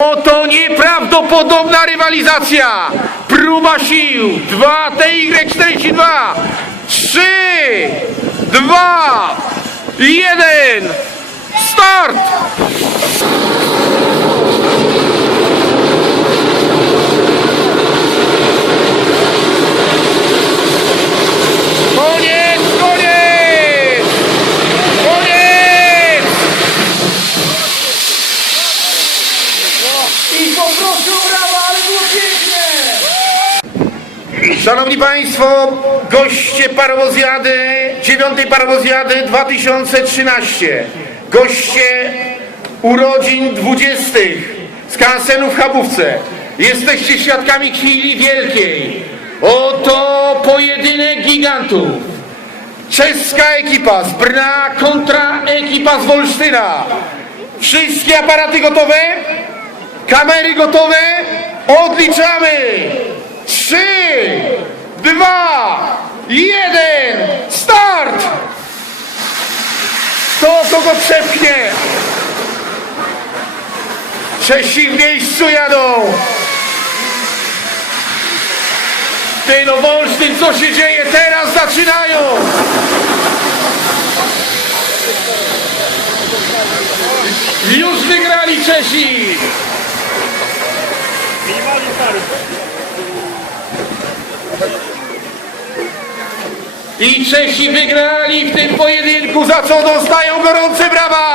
Oto nieprawdopodobna rywalizacja! Próba sił! 2 TY42! 3, 2, 1, start! I poproszę o brawa, ale było pięknie! Szanowni Państwo, goście parowozjady, dziewiątej parowozjady 2013. Goście urodzin dwudziestych z kansenu w Chabówce. Jesteście świadkami chwili wielkiej. Oto pojedynek gigantów. Czeska ekipa z Brna kontra ekipa z Wolsztyna. Wszystkie aparaty gotowe? Kamery gotowe? Odliczamy! Trzy, dwa, jeden, start! Kto kogo przepchnie? Czesi w miejscu jadą! Ty no Wolsztyn, co się dzieje? Teraz zaczynają! Już wygrali Czesi! I Czesi wygrali w tym pojedynku, za co dostają gorące brawa!